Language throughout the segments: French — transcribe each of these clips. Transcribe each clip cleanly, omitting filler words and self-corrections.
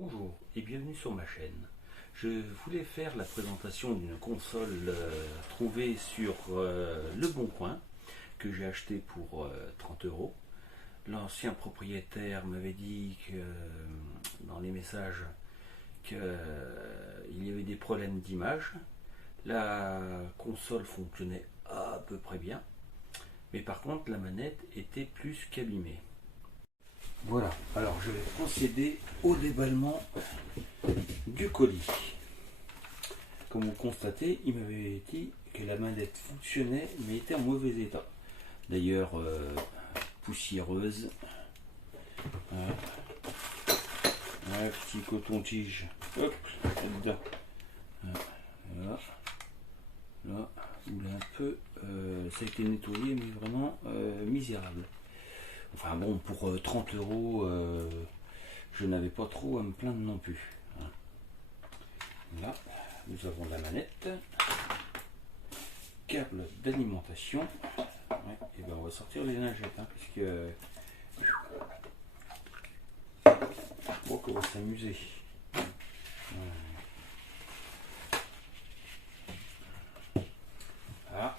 Bonjour et bienvenue sur ma chaîne. Je voulais faire la présentation d'une console trouvée sur Le Bon Coin que j'ai acheté pour 30 euros. L'ancien propriétaire m'avait dit que, dans les messages qu'il y avait des problèmes d'image. La console fonctionnait à peu près bien, mais par contre la manette était plus qu'abîmée. Voilà, alors je vais procéder au déballement du colis. Comme vous constatez, il m'avait dit que la manette fonctionnait mais était en mauvais état. D'ailleurs, poussiéreuse. Voilà. Un petit coton-tige. Hop, là-dedans. Voilà. Là, il est un peu. Ça a été nettoyé, mais vraiment misérable. Enfin bon, pour 30 euros, je n'avais pas trop à me plaindre non plus. Là, nous avons la manette, câble d'alimentation. Ouais, et ben on va sortir les lingettes, puisque on va s'amuser. Voilà.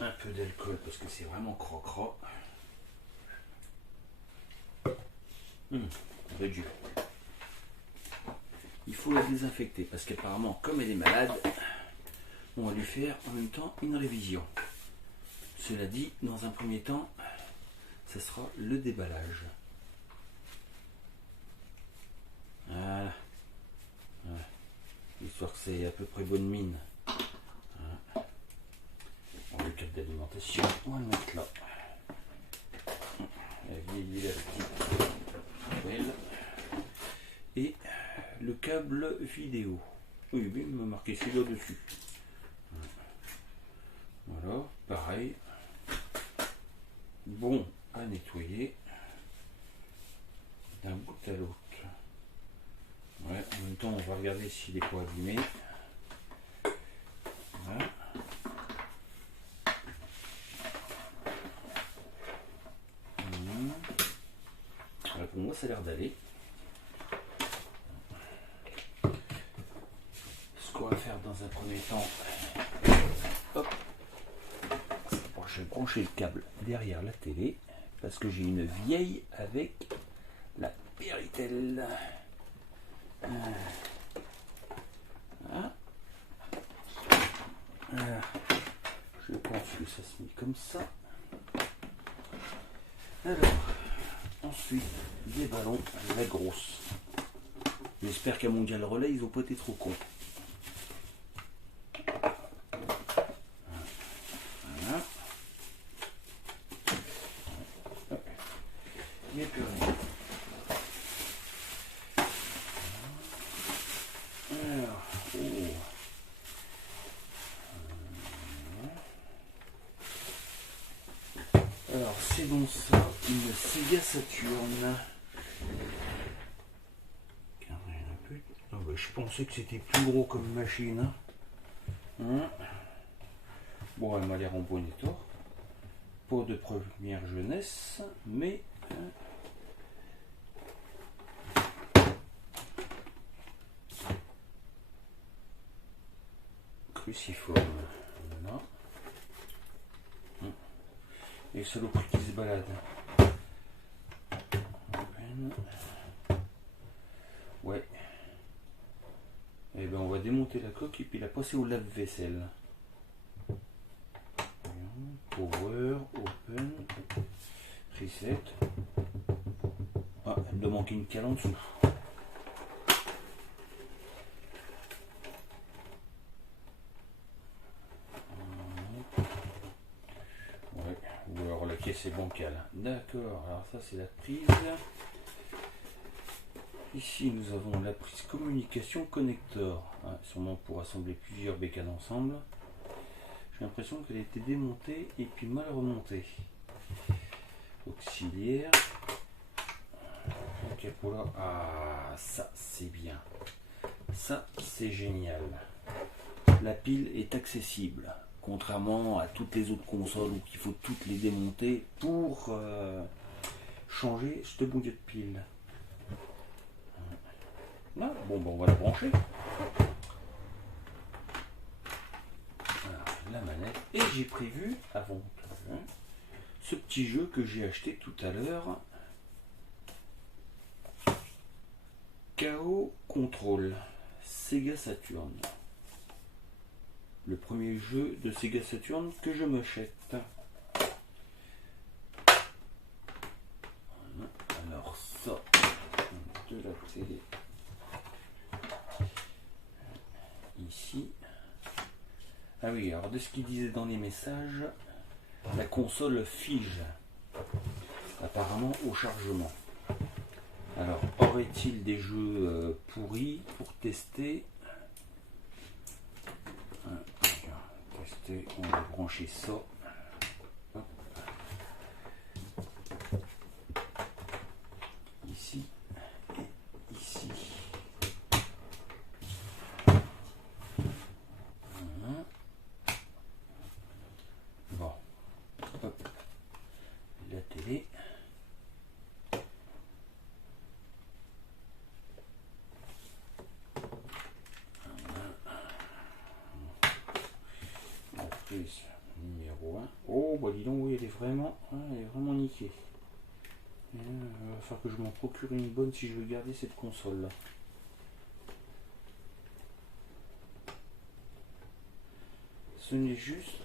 Un peu d'alcool parce que c'est vraiment croc-croc. Réduit. Il faut la désinfecter parce qu'apparemment, comme elle est malade, on va lui faire en même temps une révision. Cela dit, dans un premier temps, ce sera le déballage. Voilà. Voilà. Histoire que c'est à peu près bonne mine. Voilà. Bon, le câble d'alimentation, on va le mettre là. La vieille la petite poêle. Et le câble vidéo. Oui, il m'a marqué celui-là dessus. Voilà, pareil. Bon à nettoyer d'un bout à l'autre. Ouais, en même temps, on va regarder s'il n'est pas abîmé. Voilà. Voilà, pour moi, ça a l'air d'aller. Ce qu'on va faire dans un premier temps, hop, je vais brancher le câble derrière la télé parce que j'ai une vieille avec la Péritel. Voilà. Voilà. Je pense que ça se met comme ça. Alors, ensuite, des ballons, la grosse. J'espère qu'à Mondial Relais, ils n'ont pas été trop cons. Voilà. Il n'y a plus rien. Alors, alors c'est bon ça, une Sega Saturn. Ah bah, je pensais que c'était plus gros comme machine. Bon, elle m'a l'air en bon état. Pas de première jeunesse, mais cruciforme. Voilà. Les saloperies qui se baladent. Ouais. Et ben on va démonter la coque et puis la passer au lave-vaisselle. Power, open, reset. Ah, elle doit manquer une cale en dessous. Ouais, ou alors la caisse est bancale. D'accord, alors ça c'est la prise. Ici nous avons la prise communication connecteur. Sûrement pour assembler plusieurs bécanes ensemble. J'ai l'impression qu'elle a été démontée et puis mal remontée. Auxiliaire. Ok, pour là. Ah, ça c'est bien. Ça c'est génial. La pile est accessible. Contrairement à toutes les autres consoles où il faut toutes les démonter pour changer ce bon Dieu de pile. Là, bon, on va la brancher. Alors, la manette. Et j'ai prévu, avant tout, ce petit jeu que j'ai acheté tout à l'heure. KO Control, Sega Saturn. Le premier jeu de Sega Saturn que je m'achète. Alors ça, de la télé. Ici. Ah oui, alors de ce qu'il disait dans les messages, la console fige. Apparemment au chargement. Alors, aurait-il des jeux pourris pour tester? On va brancher ça. Hop. Ici et ici. Voilà. Bon. Hop. La télé. Numéro 1. Oh bah dis donc, oui, elle est vraiment niquée. Il va falloir que je m'en procure une bonne si je veux garder cette console là. Ce n'est juste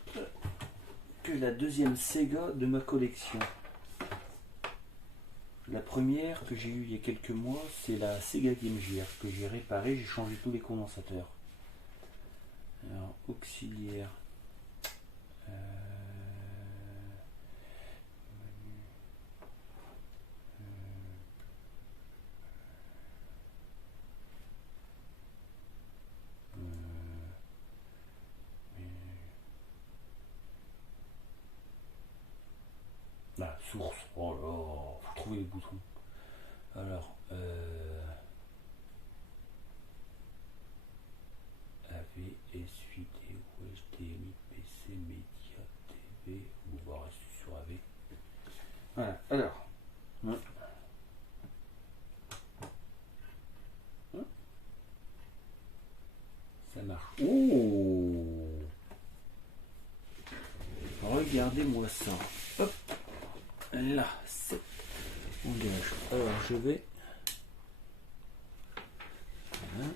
que la deuxième Sega de ma collection. La première que j'ai eue il y a quelques mois, c'est la Sega Game Gear que j'ai réparée, j'ai changé tous les condensateurs. Alors, auxiliaire. La source, oh là, faut trouver les boutons. Alors, AV, S, vidéo, HDMI, PC, média, TV, on va rester sur AV. Voilà, alors. Ça marche. Oh! Regardez-moi ça. Hop! Là, c'est engage. Alors je vais. Voilà.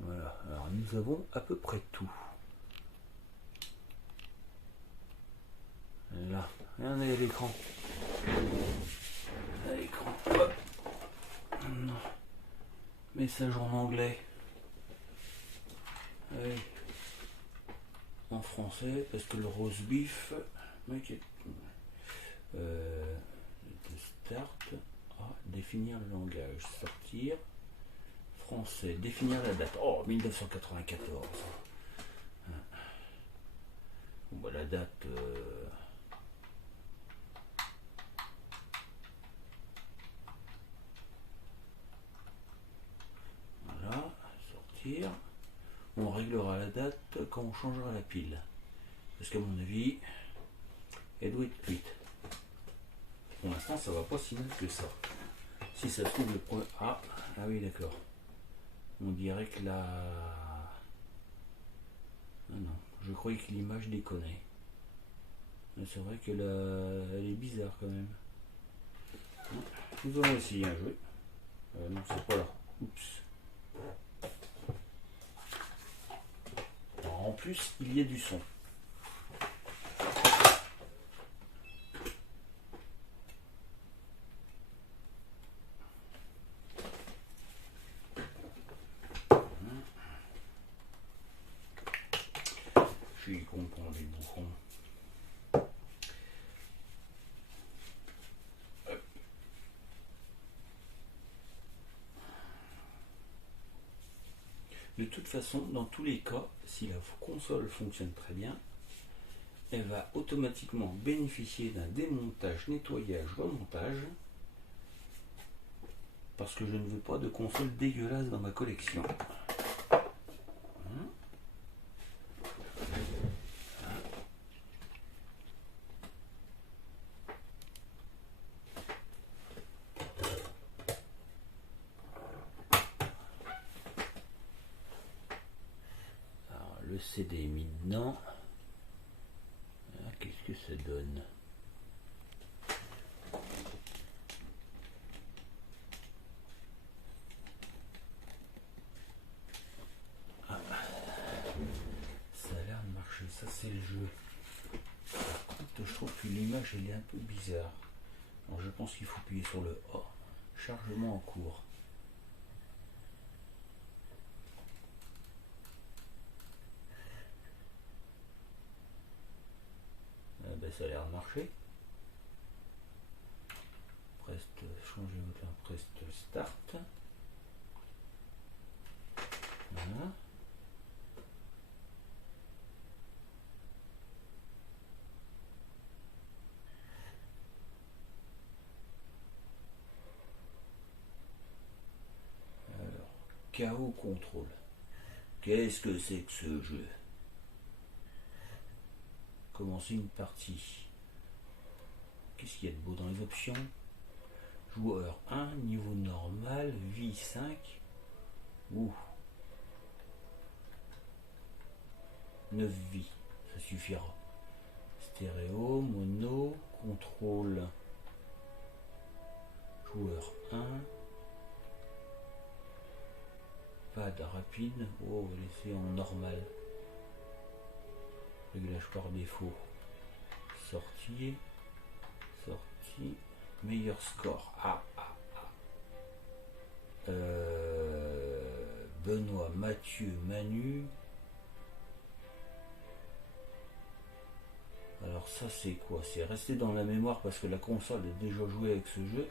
Voilà. Alors nous avons à peu près tout. Là, regardez à l'écran. À l'écran. Hop. Message en anglais. Allez. En français, parce que le rose beef. Start. Ah, définir le langage. Sortir. Français. Définir la date. Oh, 1994. Bon, bah, la date. Voilà. Sortir. On réglera la date quand on changera la pile. Parce qu'à mon avis, elle doit être cuite. Pour l'instant, ça va pas si mal que ça. Si ça se trouve, le point. Ah oui, d'accord. On dirait que la. Ah non, je croyais que l'image déconnait. Mais c'est vrai qu'elle elle est bizarre quand même. Nous allons essayer un jeu. Non, c'est pas là. Oups. Alors, en plus, il y a du son. Je suis content des bouchons. De toute façon, dans tous les cas, si la console fonctionne très bien, elle va automatiquement bénéficier d'un démontage, nettoyage, remontage Parce que je ne veux pas de console dégueulasse dans ma collection. Alors, le CD est mis dedans. Qu'est-ce que ça donne? Ça c'est le jeu. Par contre, je trouve que l'image elle est un peu bizarre. Alors je pense qu'il faut appuyer sur le A. Chargement en cours. Ben, ça a l'air de marcher. Changer votre prest start. Voilà. KO contrôle. Qu'est-ce que c'est que ce jeu? Commencer une partie. Qu'est-ce qu'il y a de beau dans les options? Joueur 1, niveau normal, vie 5. Ouh. 9 vies, ça suffira. Stéréo, mono, contrôle. Joueur 1. Pad rapide. Oh, on va laisser en normal. Réglage par défaut. Sortie. Sortie. Meilleur score. Benoît, Mathieu, Manu. Alors ça c'est quoi? C'est resté dans la mémoire parce que la console est déjà jouée avec ce jeu.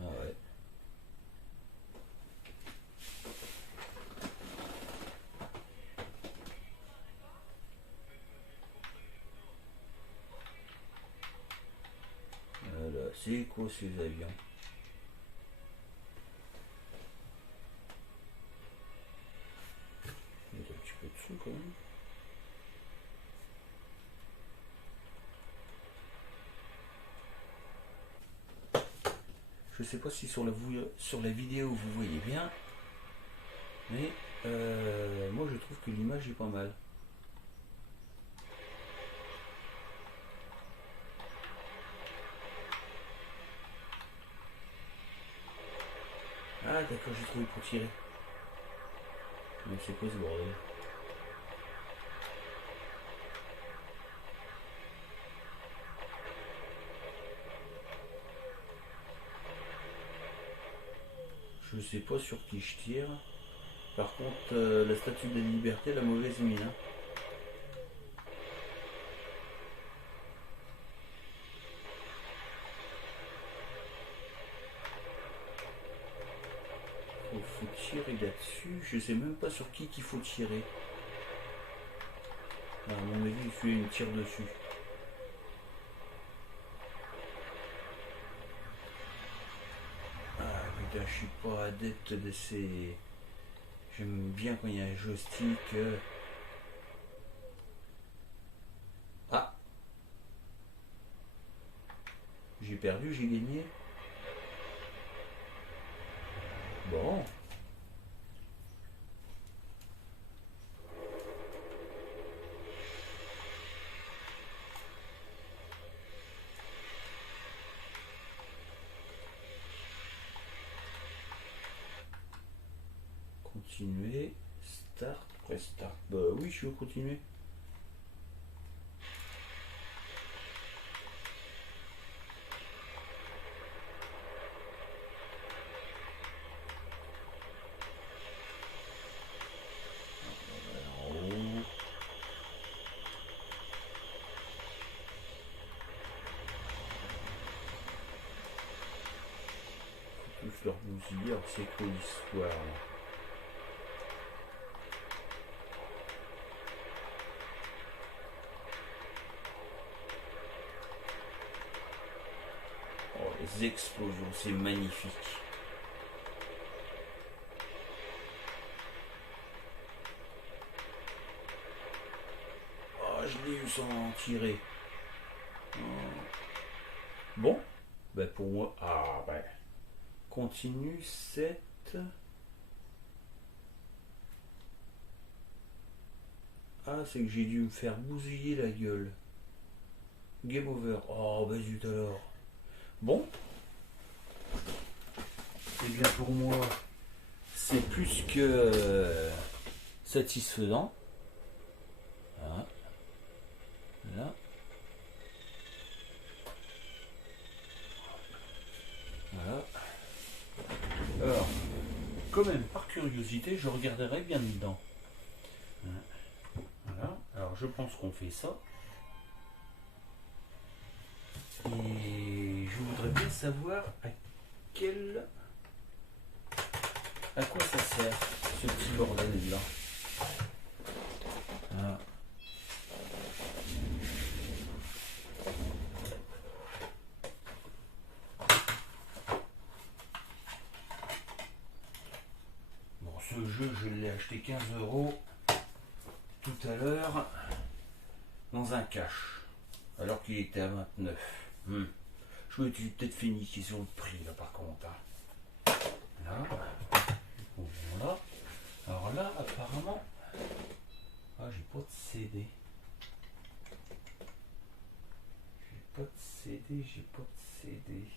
Ah ouais. Voilà, c'est quoi ces avions? Il y a un petit peu de sous quand même. Je sais pas si sur la vidéo vous voyez bien, mais moi je trouve que l'image est pas mal. Ah d'accord, j'ai trouvé pour tirer. Mais c'est quoi ce bordel? Je sais pas sur qui je tire. Par contre, la statue de la liberté, la mauvaise mine. Hein. Faut tirer là-dessus. Je sais même pas sur qui qu'il faut tirer. À mon avis, il fait une tire dessus. Ah putain, je suis pas adepte de ces... J'aime bien quand il y a un joystick. Ah, j'ai perdu, j'ai gagné. Bon. Continuer. Start. Press start. Bah oui, je veux continuer. Leur bousiller, alors c'est quoi l'histoire là? explosions, c'est magnifique. Oh, je l'ai eu sans tirer. Oh. Bon, ben pour moi, ah ben, continue 7. Ah, c'est que j'ai dû me faire bousiller la gueule. Game over. Oh, bah zut alors. Bon. Eh bien pour moi, c'est plus que satisfaisant. Voilà. Là. Voilà. Alors, quand même, par curiosité, je regarderai bien dedans. Voilà. Alors, je pense qu'on fait ça. Et je voudrais bien savoir à quoi ça sert ce petit bordel là. Voilà. Bon, ce jeu, je l'ai acheté 15 € tout à l'heure dans un cash, alors qu'il était à 29. Je me suis peut-être fait niquer sur le prix là par contre. Hein. Là. Voilà. Alors là, apparemment, j'ai pas de CD. J'ai pas de CD, j'ai pas de CD.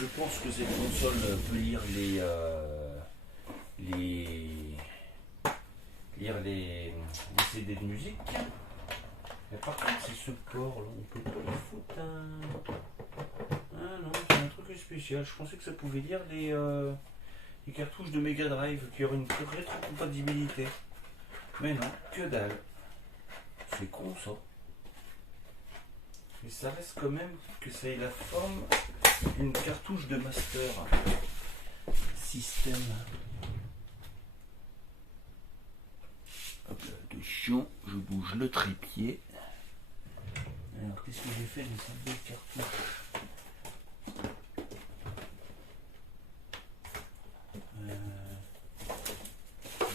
Je pense que cette console peut lire les CD de musique. Mais par contre, c'est ce port là, on peut pas le foutre. Ah non, c'est un truc spécial. Je pensais que ça pouvait lire les cartouches de Mega Drive qui auraient une rétrocompatibilité. Mais non, que dalle. C'est con ça. Mais ça reste quand même que ça ait la forme d'une cartouche de Master System. Hop là, attention, je bouge le trépied. Alors, qu'est-ce que j'ai fait de cette belle cartouche?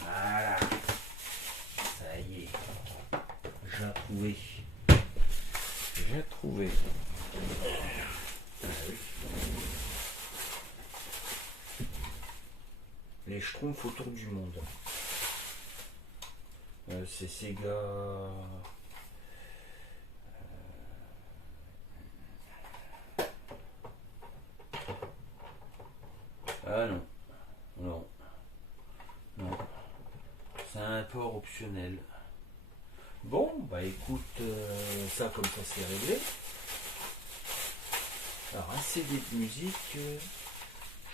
Voilà. Ça y est. J'ai trouvé. J'ai trouvé. Les Schtroumpfs autour du monde. C'est Sega. Ah non. Non. Non. C'est un port optionnel. Bon, bah écoute, ça comme ça c'est réglé. Alors un CD de musique,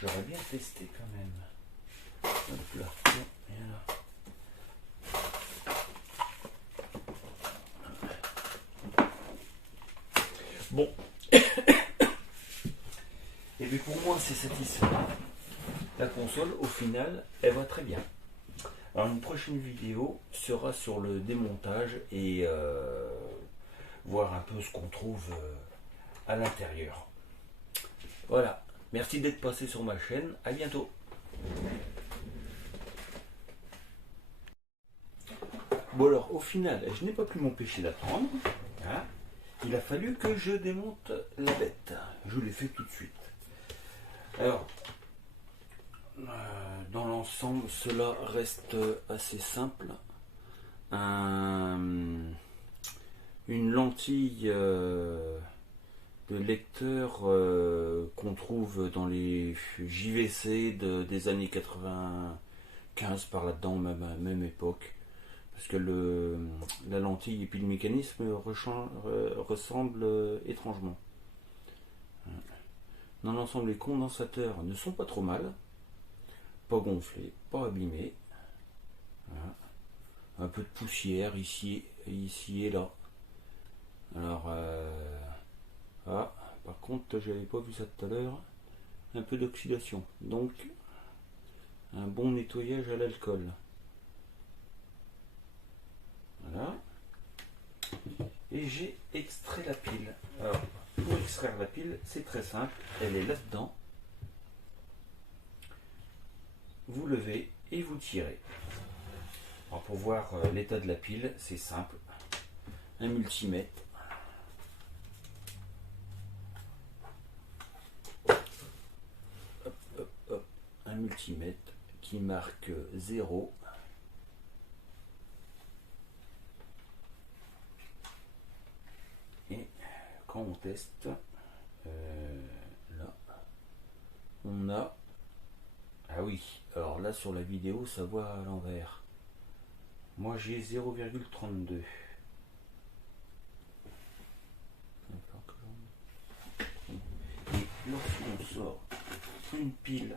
j'aurais bien testé quand même. Hop là, viens là. Bon. Et bien pour moi c'est satisfaisant. La console au final elle va très bien. Alors une prochaine vidéo sera sur le démontage et voir un peu ce qu'on trouve à l'intérieur. Voilà, merci d'être passé sur ma chaîne, à bientôt. Bon alors au final je n'ai pas pu m'empêcher d'attendre. Hein. Il a fallu que je démonte la bête. Je l'ai fait tout de suite. Alors dans l'ensemble, cela reste assez simple. Une lentille de lecteur qu'on trouve dans les JVC des années 95 par là-dedans, même époque. Parce que la lentille et puis le mécanisme ressemblent étrangement. Dans l'ensemble, les condensateurs ne sont pas trop mal. Pas gonflé, pas abîmé. Voilà. Un peu de poussière ici et là. Alors, par contre, j'avais pas vu ça tout à l'heure. Un peu d'oxydation. Donc, un bon nettoyage à l'alcool. Voilà. Et j'ai extrait la pile. Alors, pour extraire la pile, c'est très simple. Elle est là-dedans. Vous levez et vous tirez. Alors, pour voir l'état de la pile, c'est simple. Un multimètre. Hop, hop, hop. Un multimètre qui marque 0. Et quand on teste, là, on a... Ah oui, alors là sur la vidéo, ça voit à l'envers. Moi j'ai 0,32. Et lorsqu'on sort une pile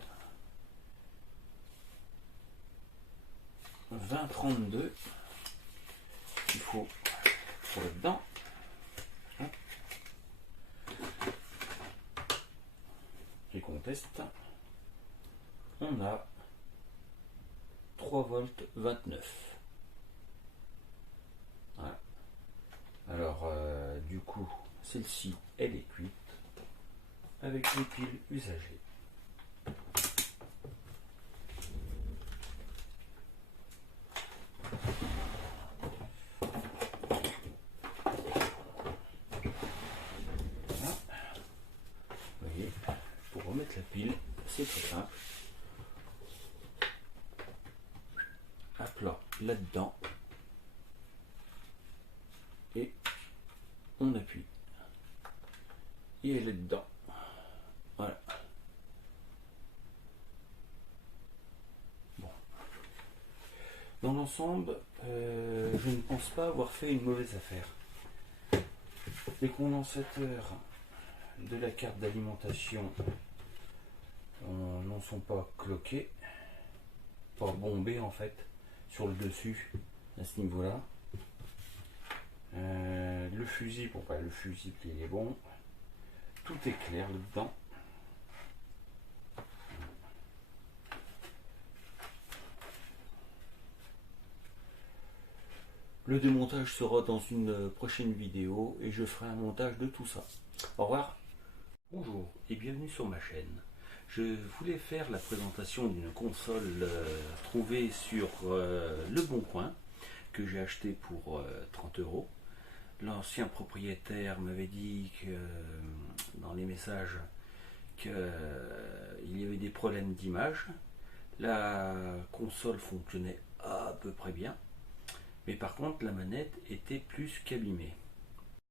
20,32, il faut là-dedans. Et qu'on teste, on a 3 volts 29. Voilà. Alors du coup celle-ci elle est cuite avec les piles usagées. Voilà. Vous voyez, pour remettre la pile, c'est très simple. À plat là-dedans et on appuie. Et elle est dedans. Voilà. Bon. Dans l'ensemble, je ne pense pas avoir fait une mauvaise affaire. Les condensateurs de la carte d'alimentation n'en sont pas cloqués, pas bombés en fait, sur le dessus, à ce niveau-là. Le fusible, bon pas le fusible il est bon. Tout est clair dedans. Le démontage sera dans une prochaine vidéo et je ferai un montage de tout ça. Au revoir. Bonjour et bienvenue sur ma chaîne. Je voulais faire la présentation d'une console trouvée sur Le Bon Coin que j'ai acheté pour 30 €. L'ancien propriétaire m'avait dit que dans les messages qu'il y avait des problèmes d'image. La console fonctionnait à peu près bien, mais par contre la manette était plus qu'abîmée.